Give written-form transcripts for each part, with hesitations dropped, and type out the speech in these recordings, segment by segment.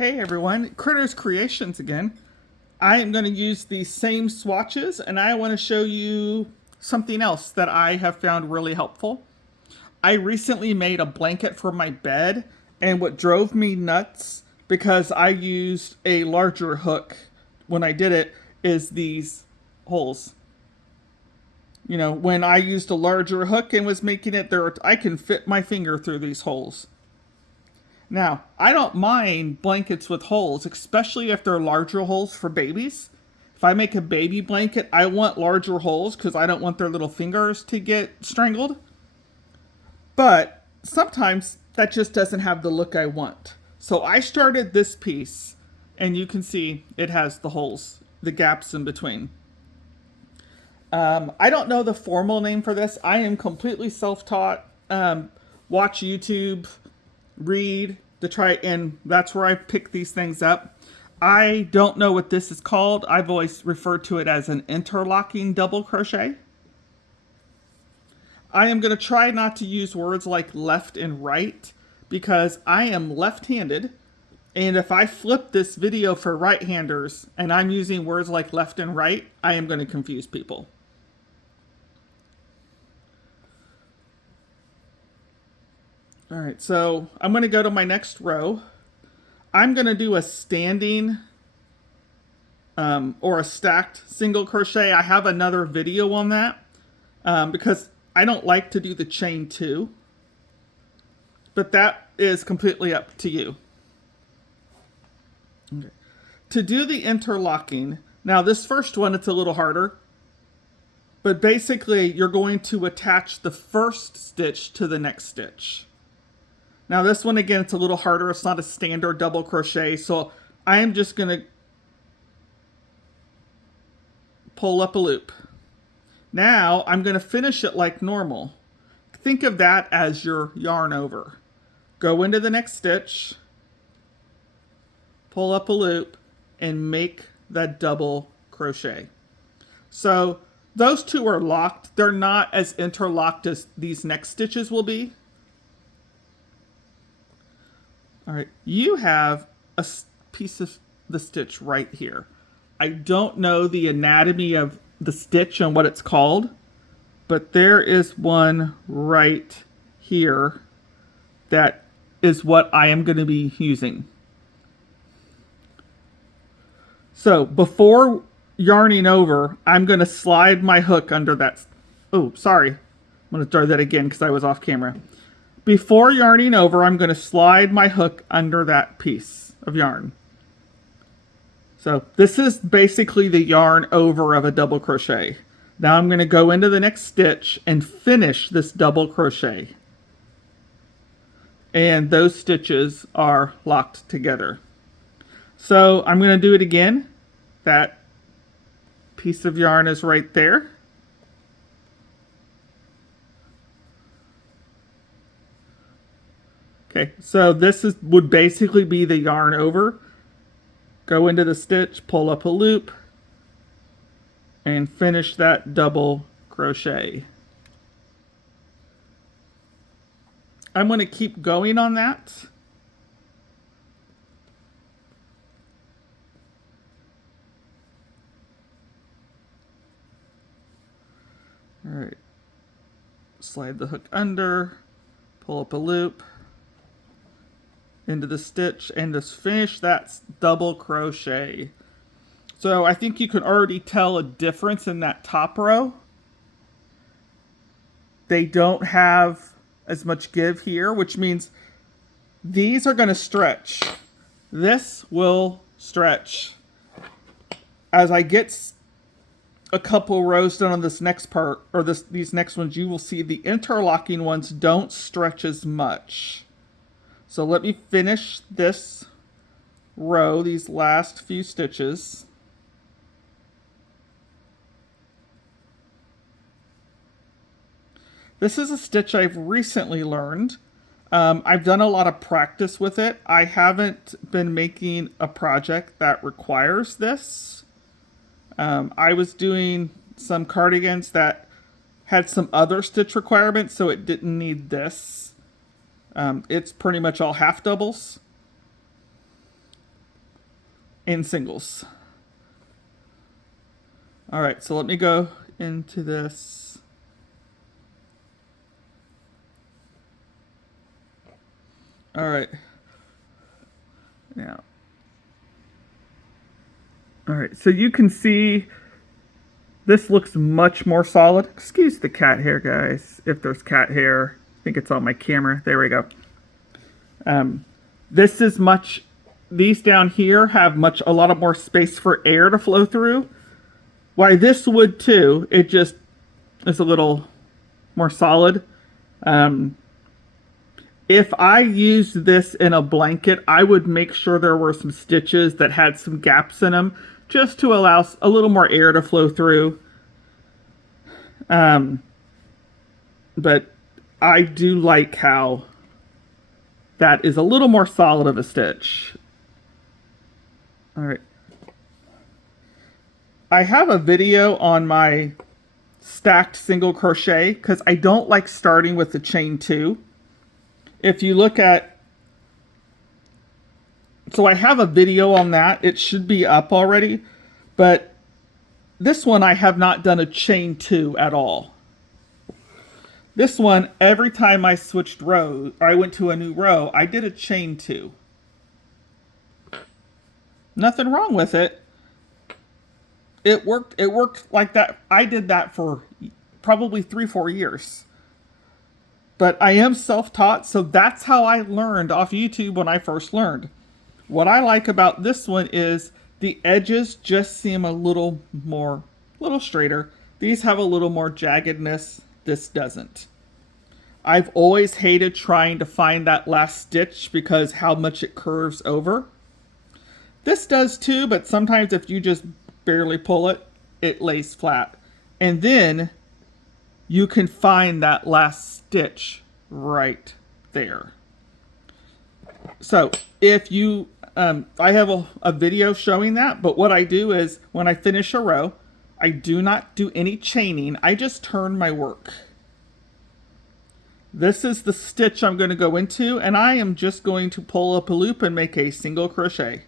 Hey everyone, Critters Creations again. I am going to use the same swatches and I want to show you something else that I have found really helpful. I recently made a blanket for my bed, and what drove me nuts because I used a larger hook when I did it is these holes. You know, when I used a larger hook and was making it there, I can fit my finger through these holes. Now, I don't mind blankets with holes, especially if they're larger holes for babies. If I make a baby blanket, I want larger holes because I don't want their little fingers to get strangled. But sometimes that just doesn't have the look I want. So I started this piece, and you can see it has the holes, the gaps in between. I don't know the formal name for this. I am completely self-taught. Watch YouTube, read to try, and that's where I pick these things up. I don't know what this is called. I've always referred to it as an interlocking double crochet. I am going to try not to use words like left and right because I am left-handed, and if I flip this video for right-handers and I'm using words like left and right, I am going to confuse people. All right, so I'm going to go to my next row. I'm going to do a standing or a stacked single crochet. I have another video on that because I don't like to do the chain two, but that is completely up to you. Okay. To do the interlocking, now this first one, it's a little harder, but basically you're going to attach the first stitch to the next stitch. Now this one, again, it's a little harder. It's not a standard double crochet, so I am just going to pull up a loop. Now I'm going to finish it like normal. Think of that as your yarn over. Go into the next stitch, pull up a loop, and make that double crochet. So those two are locked. They're not as interlocked as these next stitches will be. All right, you have a piece of the stitch right here. I don't know the anatomy of the stitch and what it's called, but there is one right here that is what I am going to be using. So before yarning over, I'm going to slide my hook under that. Oh, sorry. I'm going to try that again because I was off camera. Before yarning over, I'm going to slide my hook under that piece of yarn. So this is basically the yarn over of a double crochet. Now I'm going to go into the next stitch and finish this double crochet. And those stitches are locked together. So I'm going to do it again. That piece of yarn is right there. Okay, so this would basically be the yarn over. Go into the stitch, pull up a loop, and finish that double crochet. I'm going to keep going on that. All right, slide the hook under, pull up a loop, into the stitch, and just finish that double crochet. So I think you can already tell a difference in that top row. They don't have as much give here, which means these are going to stretch. This will stretch. As I get a couple rows done on this next part, or these next ones, you will see the interlocking ones don't stretch as much. So let me finish this row, these last few stitches. This is a stitch I've recently learned. I've done a lot of practice with it. I haven't been making a project that requires this. I was doing some cardigans that had some other stitch requirements, so it didn't need this. It's pretty much all half doubles. and singles. All right, so let me go into this. All right. Now. All right, so you can see this looks much more solid. Excuse the cat hair, guys. If there's cat hair, I think it's on my camera. There we go. This is much, these down here have a lot of more space for air to flow through. Why this would too, it just is a little more solid. If I used this in a blanket, I would make sure there were some stitches that had some gaps in them, just to allow a little more air to flow through. But I do like how that is a little more solid of a stitch. All right. I have a video on my stacked single crochet because I don't like starting with the chain 2. If you look at, so I have a video on that. It should be up already, but this one I have not done a chain 2 at all. This one, every time I switched rows, or I went to a new row, I did a chain 2. Nothing wrong with it. It worked like that. I did that for probably 3-4 years. But I am self-taught, so that's how I learned off YouTube when I first learned. What I like about this one is the edges just seem a little straighter. These have a little more jaggedness. This doesn't. I've always hated trying to find that last stitch because how much it curves over. This does too, but sometimes if you just barely pull it, it lays flat. And then you can find that last stitch right there. So if you, I have a video showing that, but what I do is when I finish a row, I do not do any chaining. I just turn my work. This is the stitch I'm going to go into, and I am just going to pull up a loop and make a single crochet.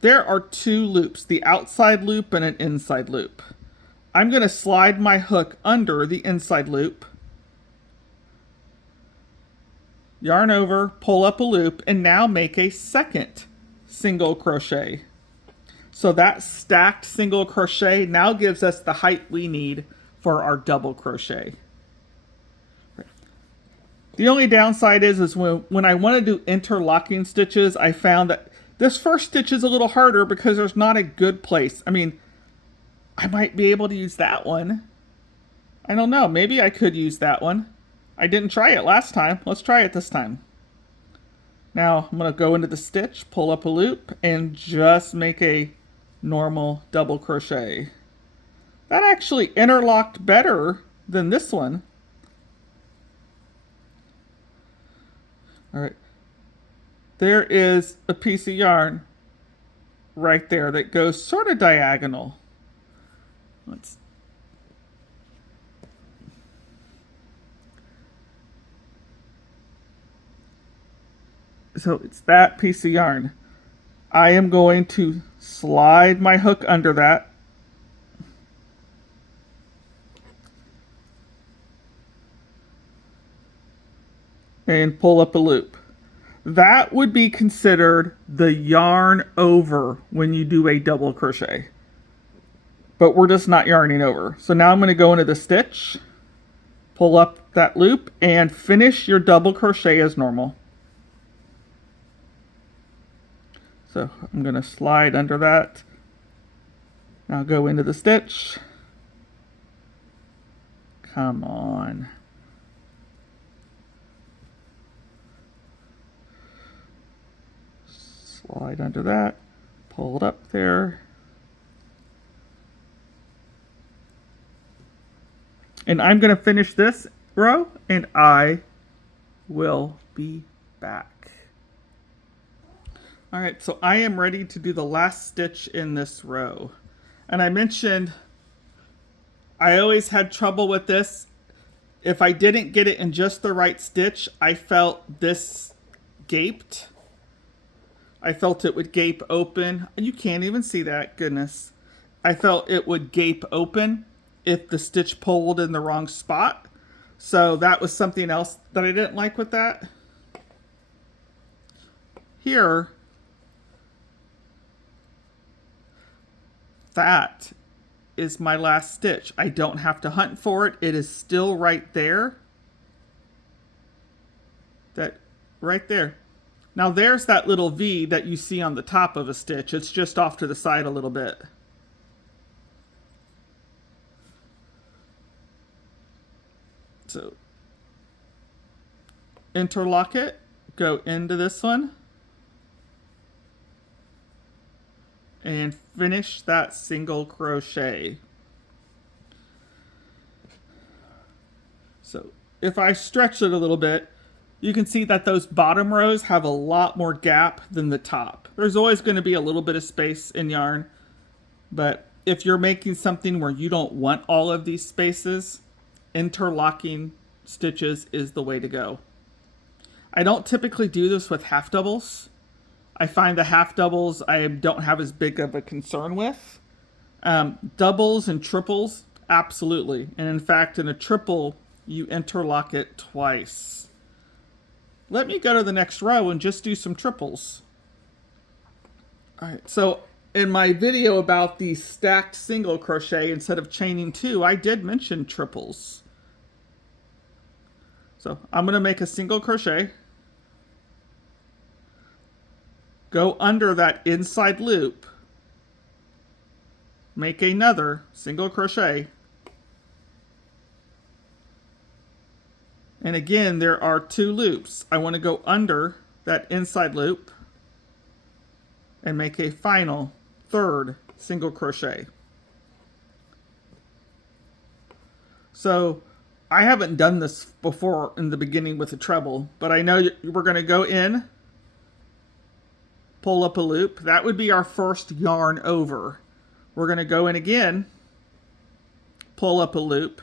There are 2 loops, the outside loop and an inside loop. I'm going to slide my hook under the inside loop, yarn over, pull up a loop, and now make a second single crochet. So that stacked single crochet now gives us the height we need for our double crochet. The only downside is when I want to do interlocking stitches, I found that this first stitch is a little harder because there's not a good place. I mean, I might be able to use that one. I don't know. Maybe I could use that one. I didn't try it last time. Let's try it this time. Now I'm going to go into the stitch, pull up a loop, and just make a normal double crochet. That actually interlocked better than this one. All right. There is a piece of yarn right there that goes sort of diagonal. So it's that piece of yarn. I am going to slide my hook under that. And pull up a loop. That would be considered the yarn over when you do a double crochet. But we're just not yarning over. So now I'm going to go into the stitch, pull up that loop, and finish your double crochet as normal. So I'm going to slide under that. Now go into the stitch. Come on. Slide under that, pull it up there. And I'm going to finish this row and I will be back. All right, so I am ready to do the last stitch in this row. And I mentioned I always had trouble with this. If I didn't get it in just the right stitch, I felt this gaped. I felt it would gape open. You can't even see that, goodness. I felt it would gape open if the stitch pulled in the wrong spot. So that was something else that I didn't like with that. Here, that is my last stitch. I don't have to hunt for it. It is still right there. That right there. Now there's that little V that you see on the top of a stitch. It's just off to the side a little bit. So interlock it, go into this one, and finish that single crochet. So if I stretch it a little bit, you can see that those bottom rows have a lot more gap than the top. There's always going to be a little bit of space in yarn, but if you're making something where you don't want all of these spaces, interlocking stitches is the way to go. I don't typically do this with half doubles. I find the half doubles I don't have as big of a concern with. Doubles and triples, absolutely. And in fact, in a triple, you interlock it twice. Let me go to the next row and just do some triples. All right, so in my video about the stacked single crochet instead of chaining two, I did mention triples. So I'm going to make a single crochet, go under that inside loop, make another single crochet, and again there are two loops. I want to go under that inside loop and make a final third single crochet. So I haven't done this before in the beginning with a treble, but I know we're going to go in, pull up a loop. That would be our first yarn over. We're going to go in again, pull up a loop.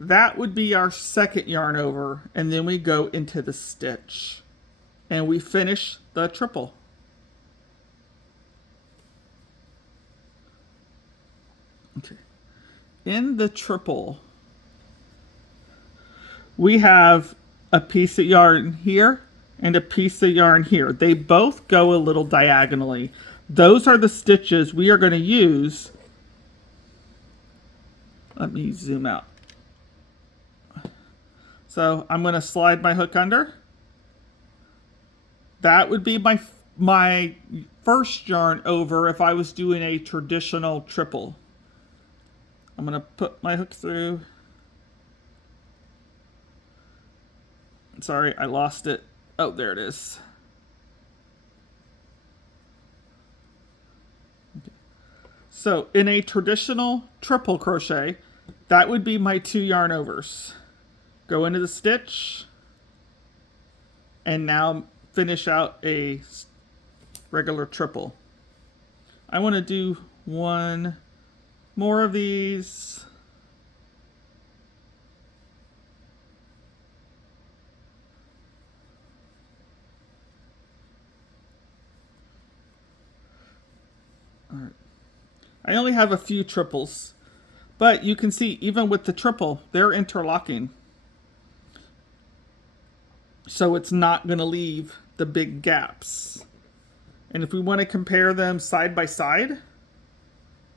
That would be our second yarn over, and then we go into the stitch and we finish the triple. Okay. In the triple, we have a piece of yarn here and a piece of yarn here. They both go a little diagonally. Those are the stitches we are going to use. Let me zoom out. So I'm going to slide my hook under. That would be my first yarn over if I was doing a traditional triple. I'm going to put my hook through. Sorry, I lost it. Oh, there it is. Okay. So in a traditional triple crochet, that would be my 2 yarn overs. Go into the stitch and now finish out a regular triple. I want to do one more of these. All right. I only have a few triples, but you can see even with the triple, they're interlocking. So it's not going to leave the big gaps. And if we want to compare them side by side,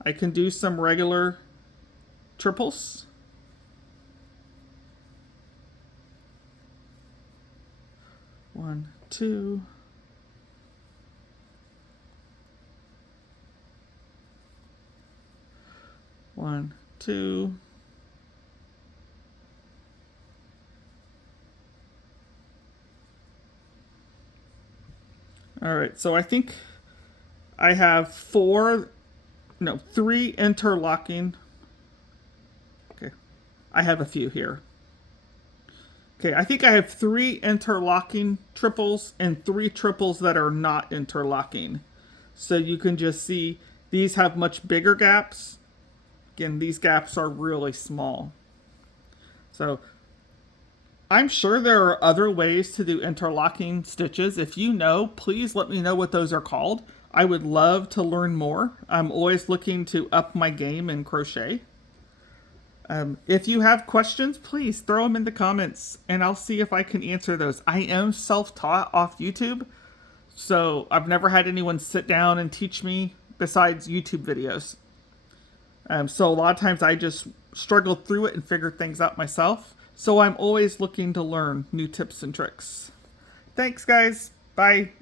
I can do some regular triples. One, two. One, two. All right, so I think I have 3 interlocking. Okay, I have a few here. Okay, I think I have 3 interlocking triples and 3 triples that are not interlocking. So you can just see these have much bigger gaps. Again, these gaps are really small. So I'm sure there are other ways to do interlocking stitches. If you know, please let me know what those are called. I would love to learn more. I'm always looking to up my game in crochet. If you have questions, please throw them in the comments and I'll see if I can answer those. I am self-taught off YouTube, so I've never had anyone sit down and teach me besides YouTube videos. So a lot of times I just struggle through it and figure things out myself. So I'm always looking to learn new tips and tricks. Thanks, guys. Bye.